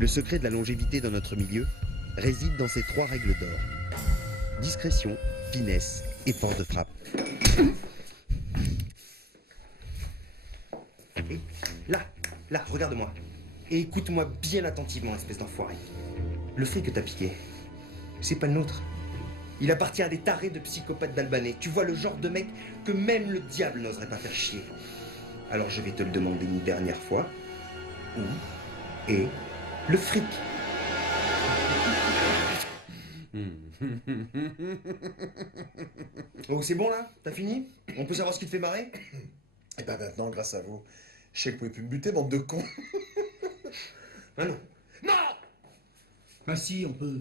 Le secret de la longévité dans notre milieu réside dans ces 3 règles d'or. Discrétion, finesse et force de frappe. Et là, regarde-moi. Et écoute-moi bien attentivement, espèce d'enfoiré. Le fric que t'as piqué, c'est pas le nôtre. Il appartient à des tarés de psychopathes d'Albanais. Tu vois, le genre de mec que même le diable n'oserait pas faire chier. Alors je vais te le demander une dernière fois. Où est le fric? Oh, c'est bon là? T'as fini? On peut savoir ce qui te fait marrer? Et ben maintenant, grâce à vous, je sais que vous pouvez plus me buter, bande de cons. Ah non. Non! Bah si, on peut.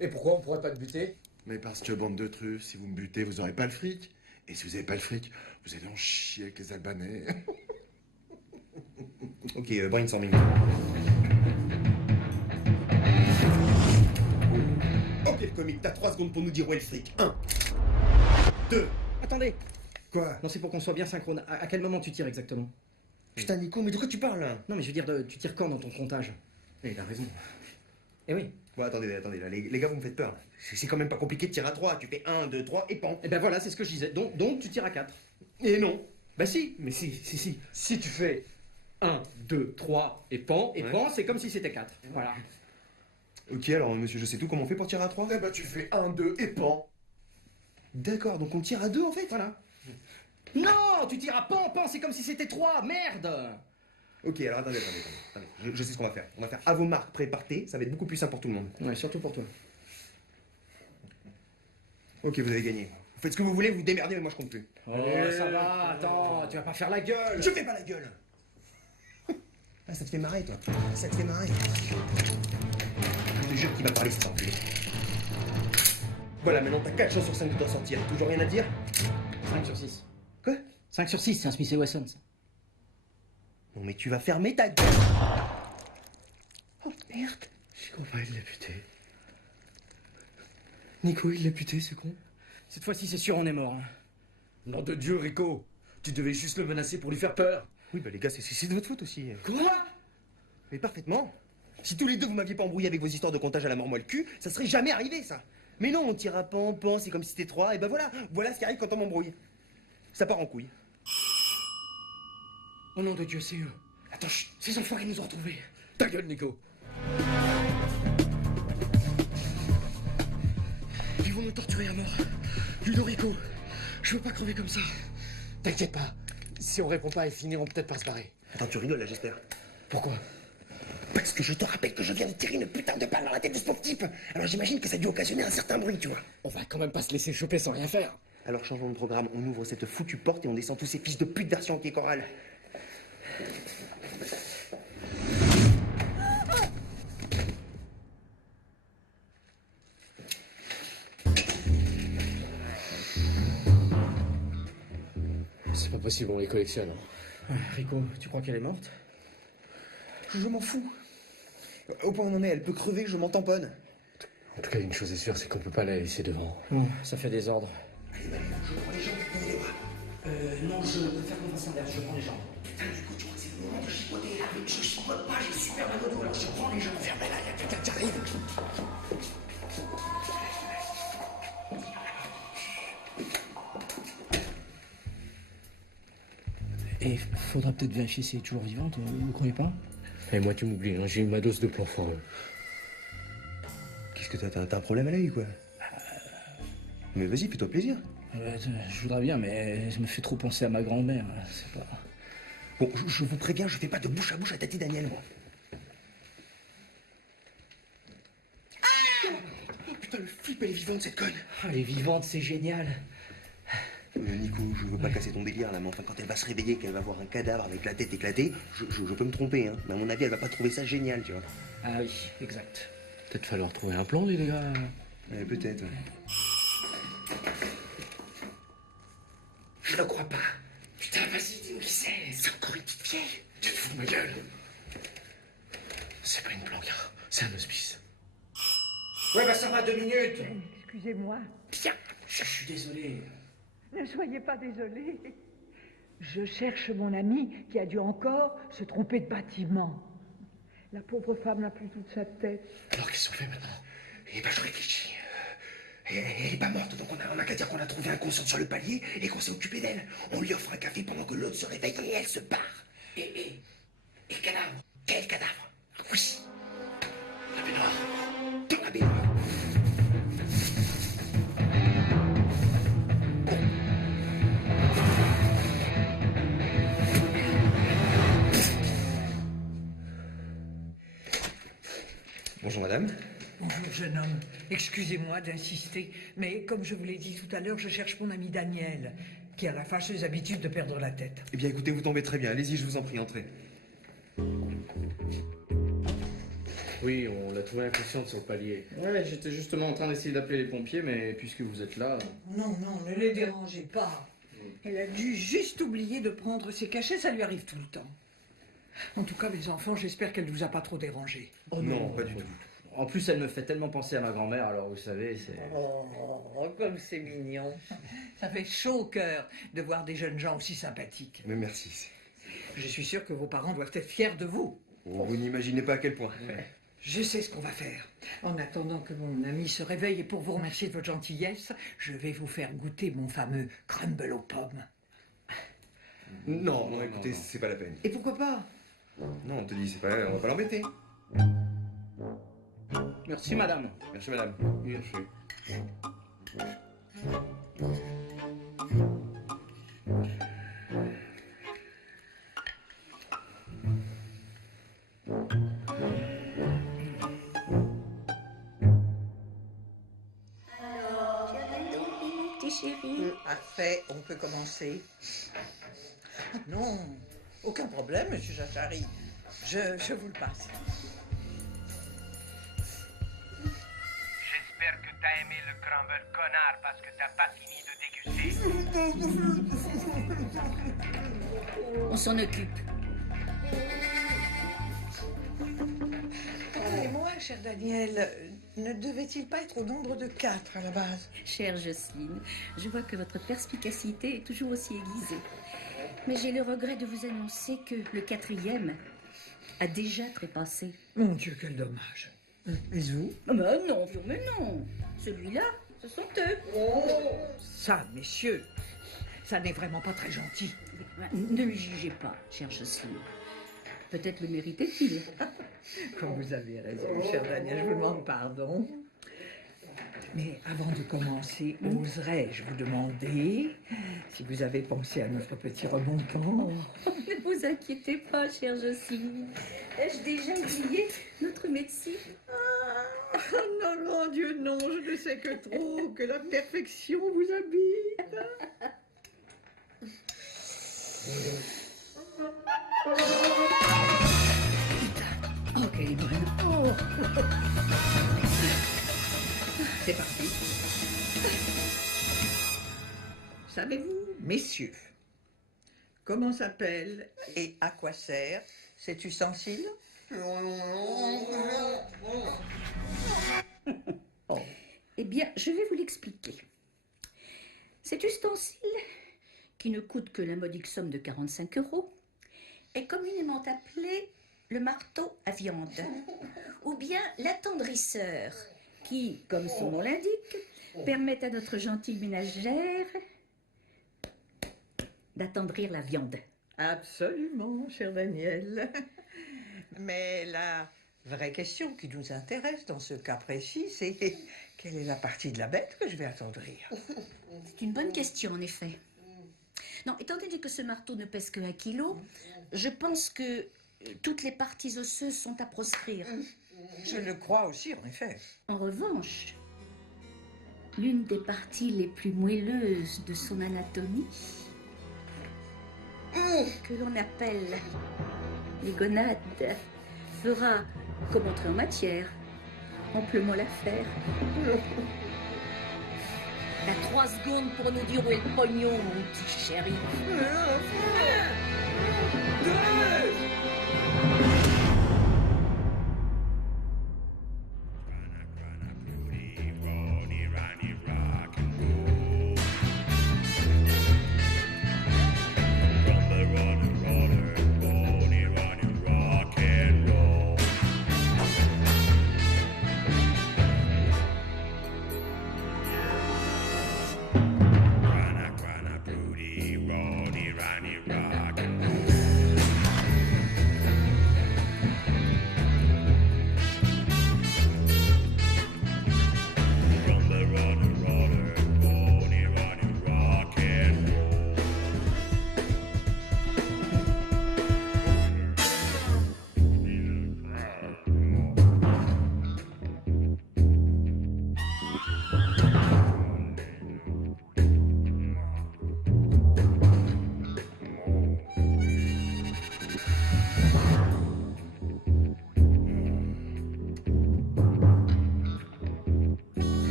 Et pourquoi on pourrait pas te buter? Mais parce que, bande de trucs, si vous me butez, vous aurez pas le fric. Et si vous avez pas le fric, vous allez en chier avec les Albanais. Ok, brainstorming. Ok, le comique, t'as 3 secondes pour nous dire où est le fric. 1, 2. Attendez. Quoi? Non, c'est pour qu'on soit bien synchrone. À quel moment tu tires exactement? Putain, Nico, mais de quoi tu parles? Non, mais je veux dire, tu tires quand dans ton comptage? Il a raison. Eh oui. Bon, attendez, là, les gars, vous me faites peur. C'est quand même pas compliqué de tirer à 3. Tu fais 1, 2, 3 et pan. Eh ben voilà, c'est ce que je disais. Donc tu tires à 4. Et non. Bah si, mais si. Si tu fais 1, 2, 3 et pan, c'est comme si c'était 4. Voilà. Ok, alors monsieur, je sais tout, comment on fait pour tirer à 3? Eh ben tu fais 1, 2 et pan. D'accord, donc on tire à 2 en fait. Voilà. Non, tu tires à pan, c'est comme si c'était 3, merde. Ok, alors attendez. Je sais ce qu'on va faire. On va faire à vos marques, prêts, partez. Ça va être beaucoup plus simple pour tout le monde. Ouais, surtout pour toi. Ok, vous avez gagné. Vous faites ce que vous voulez, vous démerdez, mais moi je compte plus. Oh, ça va, attends, tu vas pas faire la gueule. Je fais pas la gueule. Ah, ça te fait marrer, toi. Ça te fait marrer. Je te jure qu'il va parler, cet enculé. Voilà, maintenant t'as 4 chances sur 5 de t'en sortir. Toujours rien à dire? 5 sur 6. Quoi? 5 sur 6, c'est un Smith & Wesson, ça. Non, mais tu vas fermer ta gueule. Oh, merde. J'y crois pas, il l'a buté. Nico, il l'a buté, ce con. Cette fois-ci, c'est sûr, on est mort. Hein. Nom de Dieu, Rico. Tu devais juste le menacer pour lui faire peur. Oui, bah les gars, c'est de votre faute aussi. Quoi? Mais parfaitement. Si tous les deux vous m'aviez pas embrouillé avec vos histoires de comptage à la mort moi le cul, ça serait jamais arrivé, ça. Mais non, on tire à pan, c'est comme si c'était 3, et ben voilà ce qui arrive quand on m'embrouille. Ça part en couille. Au nom de Dieu, c'est eux. Attends, chut. Ces enfoirés nous ont retrouvés. Ta gueule, Nico. Ils vont nous torturer à mort. Ludovico, je veux pas crever comme ça. T'inquiète pas. Si on répond pas, ils finiront peut-être par se barrer. Attends, tu rigoles là, j'espère. Pourquoi? Parce que je te rappelle que je viens de tirer une putain de balle dans la tête de ce pauvre type. Alors j'imagine que ça a dû occasionner un certain bruit, tu vois. On va quand même pas se laisser choper sans rien faire. Alors changeons de programme, on ouvre cette foutue porte et on descend tous ces fils de pute version qui est chorale. C'est pas possible, on les collectionne. Rico, tu crois qu'elle est morte? Je m'en fous. Au point où on en est, elle peut crever, je m'en tamponne. En tout cas, une chose est sûre, c'est qu'on peut pas la laisser devant. Non, ça fait des ordres. Allez, Manu, je prends les jambes et tenez les bras. Non, je préfère qu'on fasse l'inverse, je prends les jambes. Putain, du coup, tu crois que c'est le moment de chipoter là? Mais je chipote pas, j'ai super mal au dos, alors je prends les jambes. Fermez-la, y'a quelqu'un qui arrive. Et faudra peut-être vérifier si elle est toujours vivante, vous ne croyez pas? Et moi, tu m'oublies, hein, j'ai eu ma dose de plomb foireux. Qu'est-ce que t'as un problème à l'œil, quoi? Mais vas-y, fais-toi plaisir. Je voudrais bien, mais je me fais trop penser à ma grand-mère, c'est pas... Bon, je vous préviens, je fais pas de bouche à bouche à Tati Daniel, moi. Ah! Oh putain, le flip, elle est vivante, cette conne. Ah, elle est vivante, c'est génial. Nico, je veux pas casser ton délire là, mais enfin, quand elle va se réveiller, qu'elle va voir un cadavre avec la tête éclatée, je peux me tromper, hein. Mais à mon avis, elle va pas trouver ça génial, tu vois. Ah oui, exact. Peut-être falloir trouver un plan, les gars. Peut-être, ouais. Je ne crois pas. Putain, vas-y, dis-moi qui c'est. C'est encore une petite vieille. Tu te fous de ma gueule. C'est pas une planque, hein. C'est un hospice. Ouais, bah ça va, 2 minutes. Excusez-moi, Bien, je suis désolé. ne soyez pas désolé. Je cherche mon ami qui a dû encore se tromper de bâtiment. La pauvre femme n'a plus toute sa tête. Alors qu'est-ce qu'on fait maintenant? Eh ben, je réfléchis. Elle est pas morte, donc on a qu'à dire qu'on a trouvé un consciente sur le palier et qu'on s'est occupé d'elle. On lui offre un café pendant que l'autre se réveille et elle se barre. Et le cadavre? Quel cadavre? Oui. La baignoire. Dans la baignoire. Bonjour madame. Bonjour jeune homme, excusez-moi d'insister, mais comme je vous l'ai dit tout à l'heure, je cherche mon ami Daniel, qui a la fâcheuse habitude de perdre la tête. Eh bien écoutez, vous tombez très bien. Allez-y, je vous en prie, entrez. Oui, on l'a trouvé inconsciente sur le palier. Ouais, j'étais justement en train d'essayer d'appeler les pompiers, mais puisque vous êtes là... Non, ne les dérangez pas. Elle a dû juste oublier de prendre ses cachets, ça lui arrive tout le temps. En tout cas, mes enfants, j'espère qu'elle ne vous a pas trop dérangé. Oh non, pas du tout. En plus, elle me fait tellement penser à ma grand-mère, alors vous savez, c'est... Oh, comme c'est mignon. Ça fait chaud au cœur de voir des jeunes gens aussi sympathiques. Mais merci. Je suis sûr que vos parents doivent être fiers de vous. Vous n'imaginez pas à quel point. Je sais ce qu'on va faire. En attendant que mon ami se réveille et pour vous remercier de votre gentillesse, je vais vous faire goûter mon fameux crumble aux pommes. Non, écoutez, c'est pas la peine. Et pourquoi pas? Non, on te dit, c'est pas, on va pas l'embêter. Merci, madame. Merci madame. Merci. Parfait, on peut commencer. Non, aucun problème, monsieur Chachari. Je vous le passe. J'espère que t'as aimé le crumble connard parce que t'as pas fini de déguster. On s'en occupe. Pardonnez-moi, cher Daniel, ne devait-il pas être au nombre de 4 à la base? Chère Jocelyne, je vois que votre perspicacité est toujours aussi aiguisée. Mais j'ai le regret de vous annoncer que le 4e a déjà trépassé. Mon Dieu, quel dommage. Et vous? Ah bah non, mais non. Celui-là, ce sont eux. Ça, messieurs, ça n'est vraiment pas très gentil. Ne le jugez pas, chère Jocelyne. Peut-être le méritait-il. Comme vous avez raison, cher Daniel, je vous demande pardon. Mais avant de commencer, oserais-je vous demander si vous avez pensé à notre petit remontant? Ne vous inquiétez pas, chère Jocelyne. Ai-je déjà oublié notre médecine? Non, Dieu, non, je ne sais que trop que la perfection vous habite. Oh, quelle est bonne. Oh. C'est parti. Savez-vous, messieurs, comment s'appelle et à quoi sert cet ustensile? Eh bien, je vais vous l'expliquer. Cet ustensile, qui ne coûte que la modique somme de 45 € est communément appelé le marteau à viande, ou bien l'attendrisseur, qui, comme son nom l'indique, permet à notre gentille ménagère d'attendrir la viande. Absolument, cher Daniel. Mais la vraie question qui nous intéresse dans ce cas précis, c'est quelle est la partie de la bête que je vais attendrir? C'est une bonne question, en effet. Non, étant donné que ce marteau ne pèse que 1 kilo, je pense que toutes les parties osseuses sont à proscrire. Je le crois aussi, en effet. En revanche, l'une des parties les plus moelleuses de son anatomie, que l'on appelle les gonades, fera, comme entrée en matière, amplement l'affaire. T'as 3 secondes pour nous dire où est le pognon, mon petit chéri. Run, Rudy, Ronnie, Ronnie, Rock.